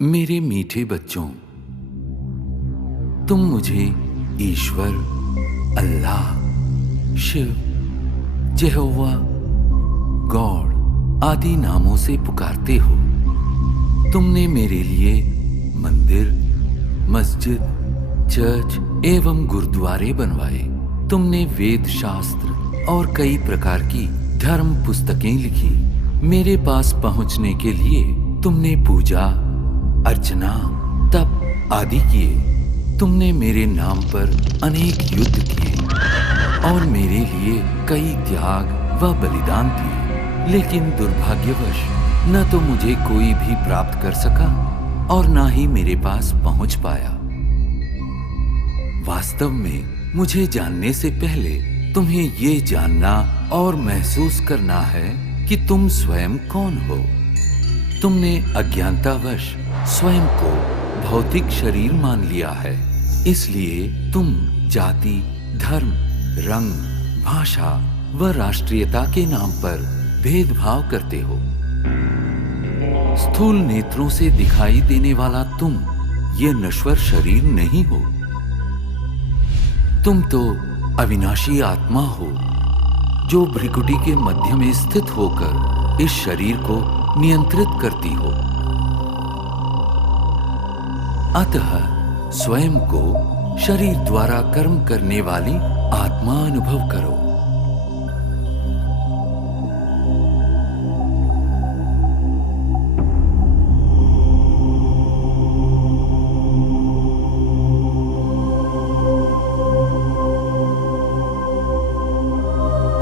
मेरे मीठे बच्चों, तुम मुझे ईश्वर, अल्लाह, शिव, यहोवा, गॉड आदि नामों से पुकारते हो। तुमने मेरे लिए मंदिर, मस्जिद, चर्च एवं गुरुद्वारे बनवाए। तुमने वेद शास्त्र और कई प्रकार की धर्म पुस्तकें लिखी। मेरे पास पहुंचने के लिए तुमने पूजा, अर्चना, तप आदि किए। तुमने मेरे नाम पर अनेक युद्ध किए और मेरे लिए कई त्याग व बलिदान दिए। लेकिन दुर्भाग्यवश न तो मुझे कोई भी प्राप्त कर सका और न ही मेरे पास पहुंच पाया। वास्तव में मुझे जानने से पहले तुम्हें ये जानना और महसूस करना है कि तुम स्वयं कौन हो। तुमने अज्ञानतावश स्वयं को भौतिक शरीर मान लिया है। इसलिए तुम जाति, धर्म, रंग, भाषा व राष्ट्रीयता के नाम पर भेदभाव करते हो। स्थूल नेत्रों से दिखाई देने वाला तुम ये नश्वर शरीर नहीं हो। तुम तो अविनाशी आत्मा हो जो भ्रिकुटी के मध्य में स्थित होकर इस शरीर को नियंत्रित करती हो। अतः स्वयं को शरीर द्वारा कर्म करने वाली आत्मा अनुभव करो।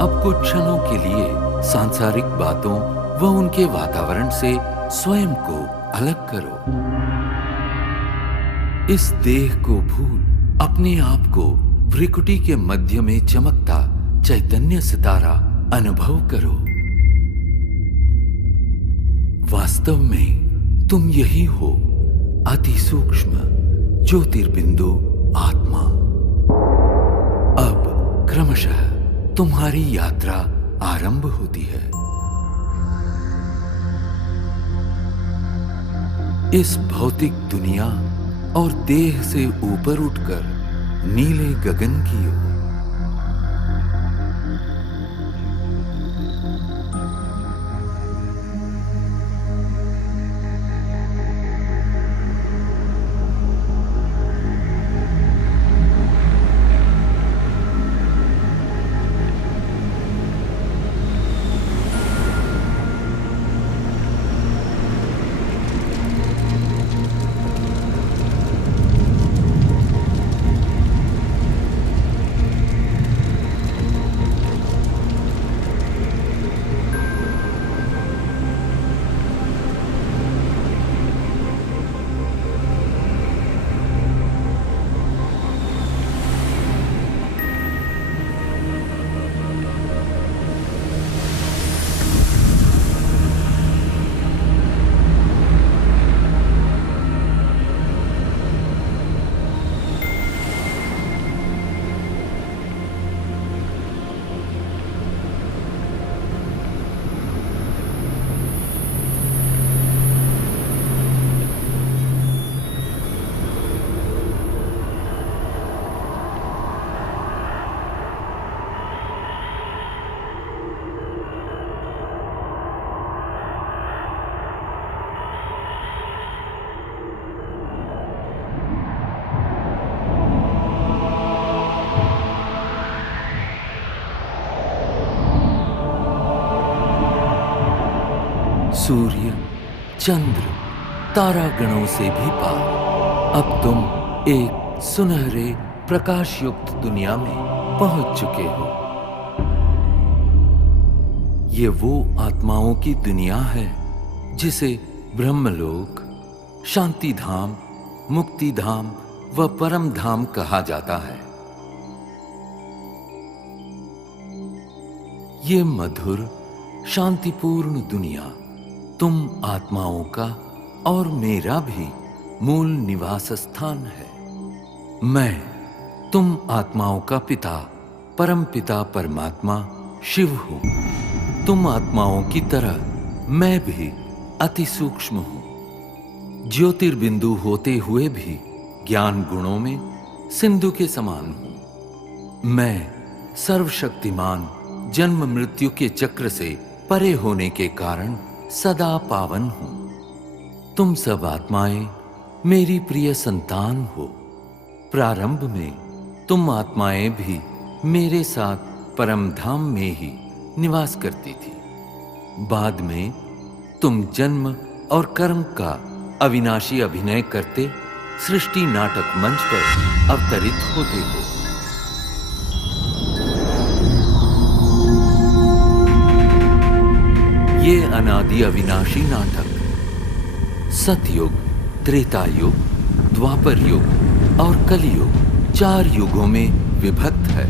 अब कुछ क्षणों के लिए सांसारिक बातों व उनके वातावरण से स्वयं को अलग करो। इस देह को भूल अपने आप को भ्रिकुटी के मध्य में चमकता चैतन्य सितारा अनुभव करो। वास्तव में तुम यही हो, अति सूक्ष्म ज्योतिर्बिंदु आत्मा। अब क्रमशः तुम्हारी यात्रा आरंभ होती है। इस भौतिक दुनिया और देह से ऊपर उठकर नीले गगन की ओर। सूर्य, चंद्र, तारागणों से भी पार अब तुम एक सुनहरे प्रकाश युक्त दुनिया में पहुंच चुके हो। ये वो आत्माओं की दुनिया है जिसे ब्रह्मलोक, शांति धाम, मुक्ति धाम व परम धाम कहा जाता है। ये मधुर, शांतिपूर्ण दुनिया तुम आत्माओं का और मेरा भी मूल निवास स्थान है। मैं तुम आत्माओं का पिता, परम पिता परमात्मा शिव हूं। तुम आत्माओं की तरह मैं भी अति सूक्ष्म हूं। ज्योतिर्बिंदु होते हुए भी ज्ञान गुणों में सिंधु के समान हूं। मैं सर्वशक्तिमान जन्म मृत्यु के चक्र से परे होने के कारण सदा पावन हूं। तुम सब आत्माएं मेरी प्रिय संतान हो। प्रारंभ में तुम आत्माएं भी मेरे साथ परम धाम में ही निवास करती थी। बाद में तुम जन्म और कर्म का अविनाशी अभिनय करते सृष्टि नाटक मंच पर अवतरित होते हो। ये अनादि अविनाशी नाटक सतयुग, त्रेता युग, द्वापर युग और कलियुग 4 युगों में विभक्त है।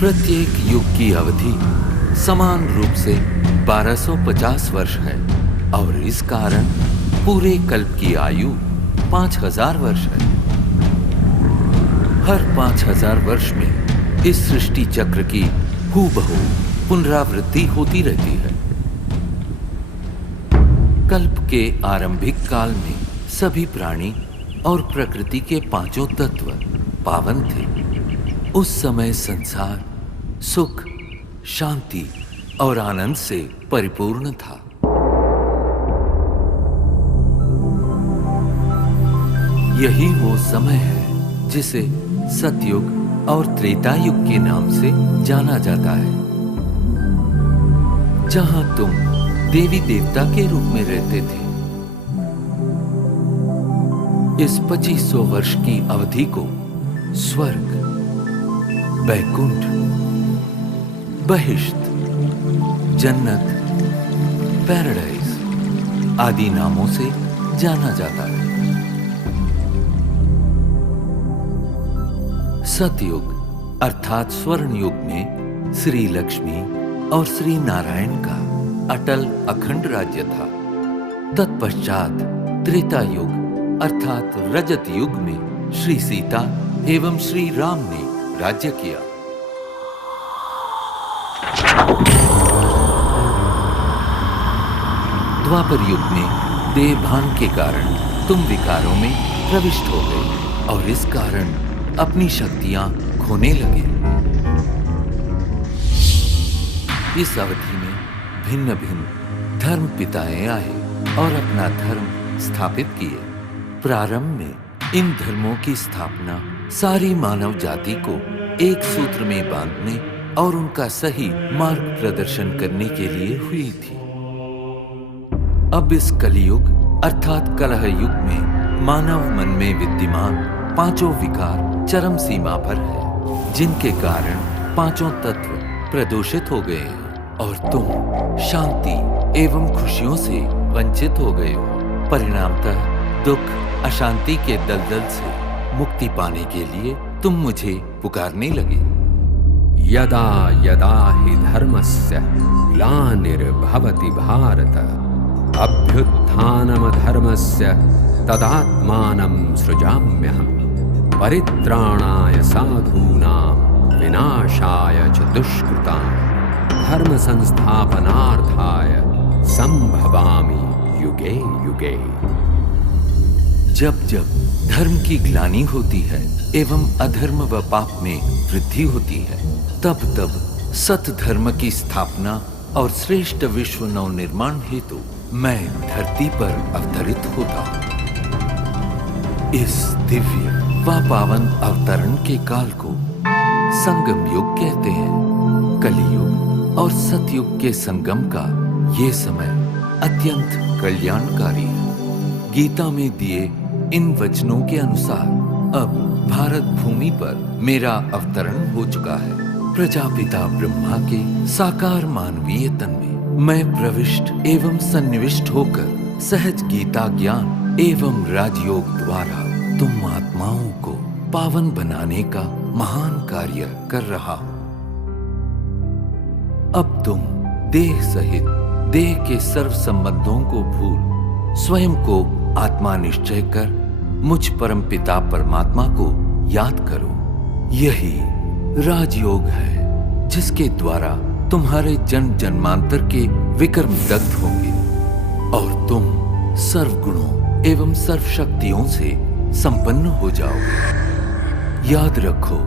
प्रत्येक युग की अवधि समान रूप से 1250 वर्ष है और इस कारण पूरे कल्प की आयु 5000 वर्ष है। हर 5000 वर्ष में इस सृष्टि चक्र की हूबहू पुनरावृत्ति होती रहती है। कल्प के आरंभिक काल में सभी प्राणी और प्रकृति के 5 तत्व पावन थे। उस समय संसार सुख, शांति और आनंद से परिपूर्ण था। यही वो समय है जिसे सतयुग और त्रेता युग के नाम से जाना जाता है, जहां तुम देवी देवता के रूप में रहते थे। इस 2500 वर्ष की अवधि को स्वर्ग, बैकुंठ, बहिश्त, जन्नत, पैराडाइज आदि नामों से जाना जाता है। सतयुग अर्थात स्वर्ण युग में श्री लक्ष्मी और श्री नारायण का अटल अखंड राज्य था। तत्पश्चात त्रेता युग अर्थात रजत युग में श्री सीता एवं श्री राम ने राज्य किया। द्वापर युग में देहभान के कारण तुम विकारों में प्रविष्ट हो गए और इस कारण अपनी शक्तियां खोने लगे। इस अवधि में भिन्न भिन्न धर्म पिताएं आए और अपना धर्म स्थापित किए। प्रारंभ में इन धर्मों की स्थापना सारी मानव जाति को एक सूत्र में बांधने और उनका सही मार्ग प्रदर्शन करने के लिए हुई थी। अब इस कलियुग अर्थात कलह युग में मानव मन में विद्यमान 5 विकार चरम सीमा पर है, जिनके कारण 5 तत्व प्रदूषित हो गए हैं और तुम शांति एवं खुशियों से वंचित हो गए हो। परिणामतः दुख, अशांति के दलदल से मुक्ति पाने के लिए तुम मुझे पुकारने लगे। यदा यदा हि धर्मस्य ग्लानिर्भवति भारत अभ्युत्थानमधर्मस्य तदात्मानं सृजाम्यहम् परित्राणाय साधूनां विनाशाय च दुष्कृतां धर्म संस्थापनार्थाय संभवामि युगे युगे। जब जब धर्म की ग्लानि होती है एवं अधर्म व पाप में वृद्धि होती है, तब तब सत धर्म की स्थापना और श्रेष्ठ विश्व नवनिर्माण हेतु मैं धरती पर अवतरित होता हूँ। इस दिव्य व पावन अवतरण के काल को संगम युग कहते हैं। कलियुग और सतयुग के संगम का ये समय अत्यंत कल्याणकारी है। गीता में दिए इन वचनों के अनुसार अब भारत भूमि पर मेरा अवतरण हो चुका है। प्रजापिता ब्रह्मा के साकार मानवीय तन में मैं प्रविष्ट एवं सन्निविष्ट होकर सहज गीता ज्ञान एवं राजयोग द्वारा तुम आत्माओं को पावन बनाने का महान कार्य कर रहा हूं। अब तुम देह सहित देह के सर्व संबंधों को भूल स्वयं को आत्मा निश्चय कर मुझ परम पिता परमात्मा को याद करो। यही राजयोग है जिसके द्वारा तुम्हारे जन्म जन्मांतर के विकर्म दग्ध होंगे और तुम सर्वगुणों एवं सर्वशक्तियों से संपन्न हो जाओगे। याद रखो,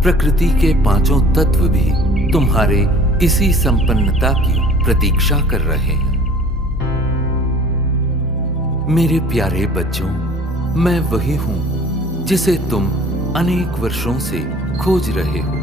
प्रकृति के पांचों तत्व भी तुम्हारे इसी संपन्नता की प्रतीक्षा कर रहे हैं। मेरे प्यारे बच्चों, मैं वही हूं जिसे तुम अनेक वर्षों से खोज रहे हो।